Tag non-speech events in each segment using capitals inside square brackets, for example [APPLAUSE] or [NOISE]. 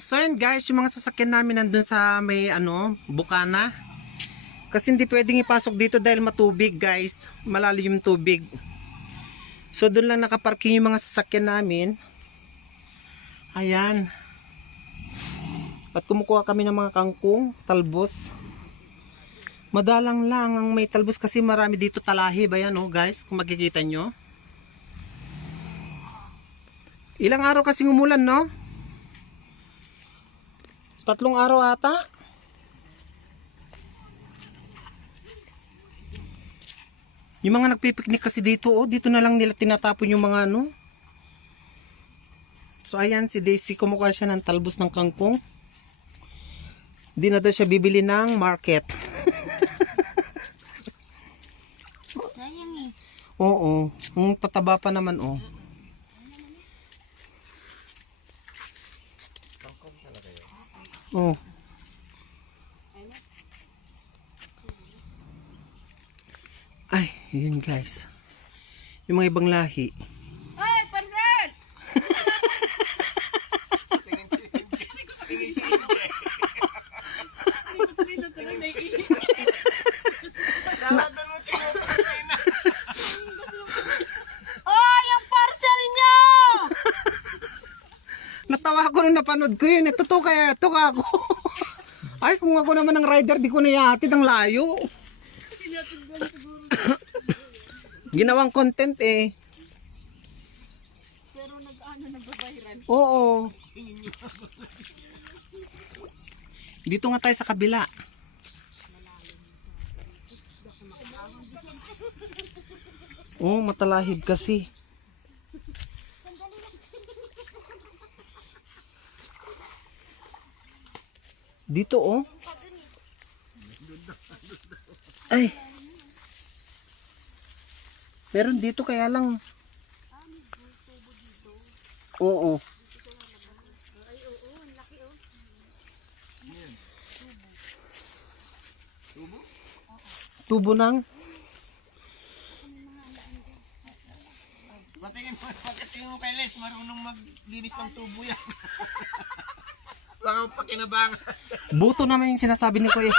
So yan guys, yung mga sasakyan namin nandun sa may ano, bukana. Kasi hindi pwedeng ipasok dito dahil matubig guys. Malalim yung tubig. So doon lang nakaparking yung mga sasakyan namin. Ayan. At kumukuha kami ng mga kangkong, talbos. Madalang lang ang may talbos kasi marami dito talahib. Ayan oh guys, kung makikita nyo. Ilang araw kasing umulan no? Tatlong araw ata. Yung mga nagpipiknik kasi dito, oh, dito na lang nila tinatapon yung mga ano. So ayan, si Daisy kumukuha siya ng talbos ng kangkong. Di na daw siya bibili ng market. Sayang eh. [LAUGHS] Oo, ang tataba pa naman oh. Oh. Ay, yun guys. Yung mga ibang lahi. Ay, parcel! Ay, yung parcel niyo! Natawa ako nung napanood ko yun. Ito to kaya, ito ka ako. [LAUGHS] Ay, kung ako naman ng rider, di ko na ihatid ang layo. [COUGHS] Ginawang content eh. Pero nag-ano, nagbabayran. Oo. [LAUGHS] Dito nga tayo sa kabila. Oo, matalahib kasi. Dito oh. Ay. Meron dito kaya lang. Oo. Tubo ng Patingin mo, pagkatingin mo kay Les, marunong maglinis ng tubo yan. [LAUGHS] Baka pakinabang. buto naman yung sinasabi ni Kuya.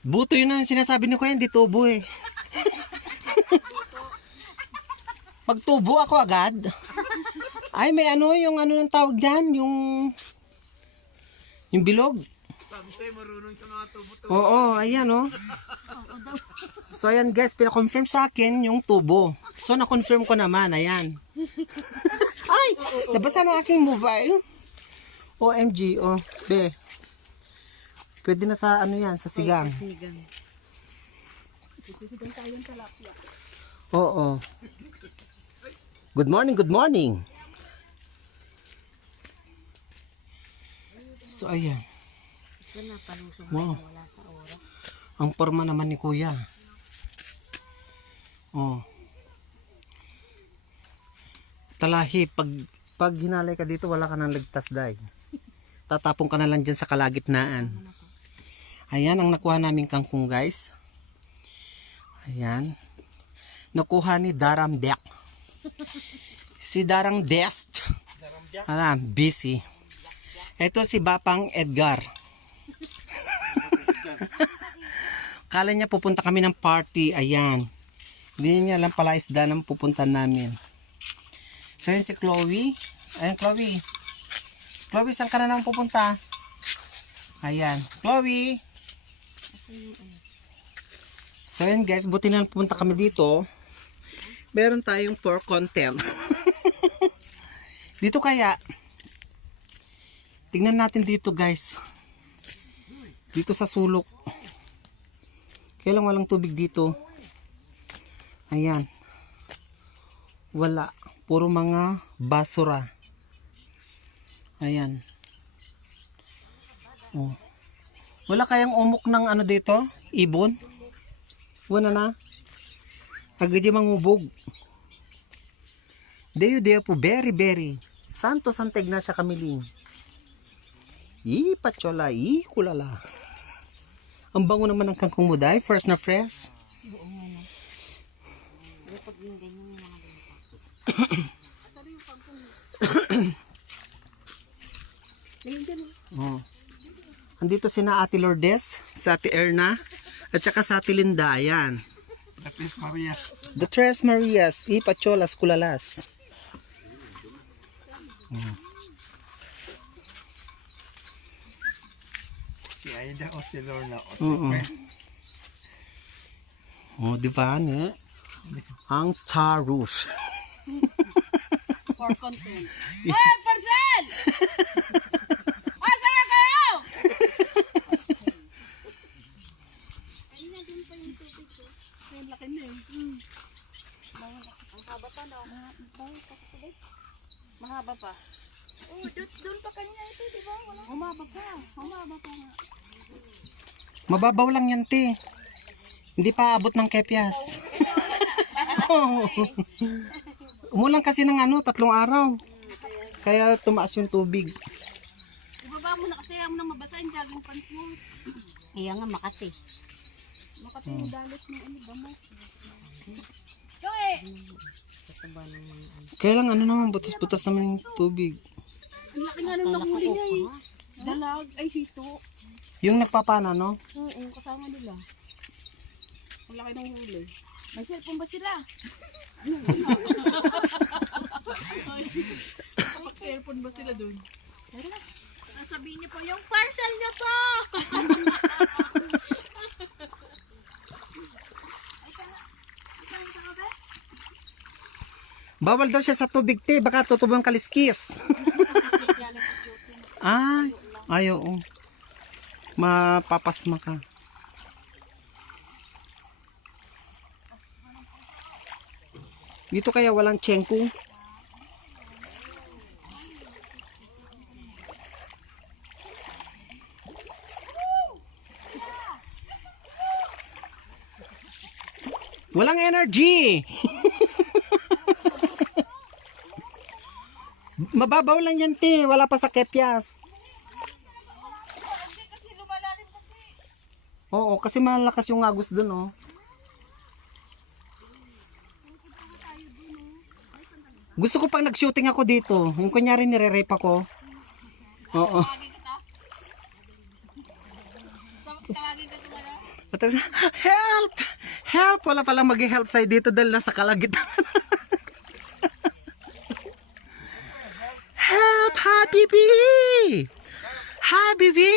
buto yun ang sinasabi ni Kuya, hindi tubo eh. Pag tubo ako agad. Ay, may ano, yung ano ng tawag dyan, yung... Yung bilog. Sabi sa'yo, marunong sa mga tubo-tubo. Oo, ayan oh. So ayan guys, pinakonfirm sa akin yung tubo. So na-confirm ko naman, ayan. Ay, nabasa ng aking mobile. OMG, oh, be. Pwede na sa ano yan, sa sigang. Sinigang. Sinigang tayong talapia. Oo. Good morning, good morning. So ayan, Wow. na wala sa oras. ang forma naman ni Kuya. Oh. Talahi, pag pag hinalay ka dito, wala ka nang ligtas dahil. Tatapon ka na lang dyan sa kalagitnaan. Ayan ang nakuha namin kangkong guys. Ayan. Nakuha ni Daram Beck. Si Darang Dest. Alam, busy. Ito si Bapang Edgar. Kala niya pupunta kami ng party. Ayan. Hindi niya alam pala isda na pupunta namin. So yun si Chloe. Ayan Chloe. Chloe, saan ka na naman pupunta? Ayan. Chloe. So yun guys, buti na pupunta kami dito. Meron tayong for content. [LAUGHS] dito kaya, tingnan natin dito guys. Dito sa sulok. Kailan walang tubig dito? Ayan. Wala. Puro mga basura. Ayan. Oh. Wala kayang umok ng ano dito? Ibon? Wala na. Agad yung mangubog. Deyo deyo po very very. Santo Santa Ignacia Kamiling. Ipatyola, ikulala. Ang bango naman ng kangkong mo dahil. First na fresh. Pero pag yung ganyan yung mga ganito. [COUGHS] [COUGHS] Oh. Andito sina Ate Lourdes, sa Ate Erna, at saka sa Ate Linda. Ayan. Lapis Marias. The Tres Marias, y Pacholas Culalas. Si Aida o si Lorna o si. Fer. Oh, di ba, ne? Ang charus. For content. [LAUGHS] Hoy, Parcel! [LAUGHS] Asa na kayo? Ayun na, dun pa yung tubig ko. Ayun, laki na yun. Mm. Ang haba pa, no? Bawal pa sa tubig. Mahaba pa. Oh, dun pa kanina ito, di ba? Wala. Humaba pa. Humaba pa nga. Mababaw lang yan, te. Hindi pa abot ng kepyas. Oo. [LAUGHS] Umulan kasi ng ano, tatlong araw. Kaya tumaas yung tubig. Ibaba mo na kasi ayaw mo na mabasa yung jogging pants mo. Iya nga Makati. Makati yung dalit ng ano ba mo. Joey! Kataba ng mga ano. Kaya lang ano naman, butas-butas naman yung tubig. Ang laki nga nung nahuli niya eh. Dalag, ay hito. Yung nagpapana, no? Oo, kasama nila. Ang laki ng huli. May cellphone ba sila? Ano? Kapag cellphone ba sila dun? Sabihin niyo po yung parcel niyo po! Bawal daw siya sa tubig, te. Baka tutubong kaliskis. [LAUGHS] Ay, ay, oo. Mapapasma ka. Dito kaya walang tiyengko. Walang energy. [LAUGHS] Mababaw lang yan, te. Wala pa sa kepyas. Oo, kasi malakas yung agos dun, oh. Gusto ko pang nag-shooting ako dito. Yung kunyari nire-rape ako. Oo. [LAUGHS] Help! Help! Wala palang mag-help sa'yo dito dahil nasa kalagitnaan. [LAUGHS] Help, Habibi! Habibi!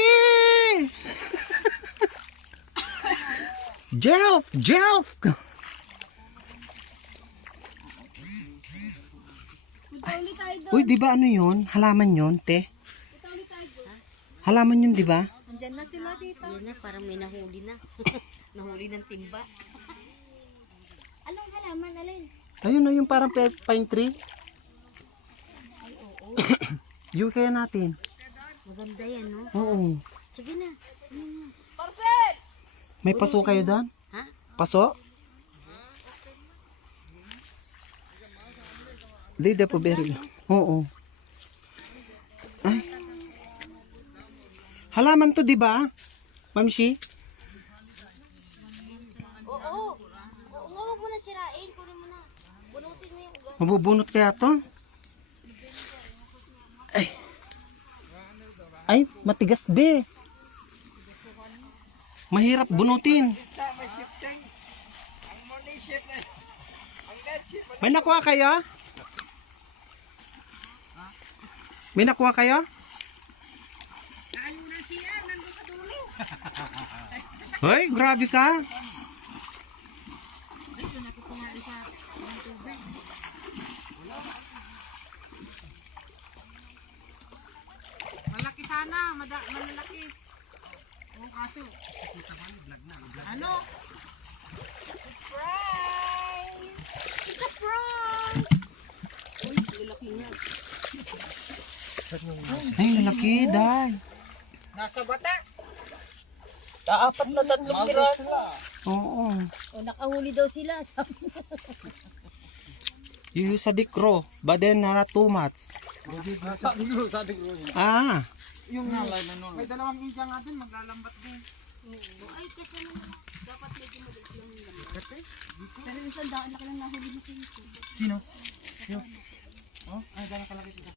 Jelf! Jelf! Uy, di ba ano yun? Halaman yun, te? Halaman yun, di ba? Andyan na sila dito. Yan na, parang may nahuli na. [LAUGHS] nahuli ng timba. Anong halaman, Alin? Ayun, oh, yung parang pine tree. [COUGHS] yung kaya natin. Maganda yan, no? Oo. Sige na. Parcel! May paso kayo doon? Ha? Paso? Di po berry. Oo. Ay. Halaman to, di ba? Mamshi? Oo. Oo, oo huwag mo na sirain. Kunin mo na. Bunutin mo yung ugat. Mabubunot kaya to? Ay, matigas be. Mahirap bunutin. May nakuha kayo? May nakuha kayo? Hoy, grabe ka. Kaso. Kita ba ni vlog na, vlog. Ano? Surprise! It's a prank! Uy, lalaki nga. Ay, lalaki, day. Nasa bata. Kaapat na tatlong piraso. Oo. O, nakahuli daw sila. Sabi Yung sa dikro, but then not too much. Ah, Yung nalay na nun. May dalawang inja nga dun, maglalambat din. Ay, kasi naman. Dapat medyo maliit lang yung lambat. Pero isang daan laki lang nahuli dito. Sino? Sino? Oh, ay, gano'n kalaki sila.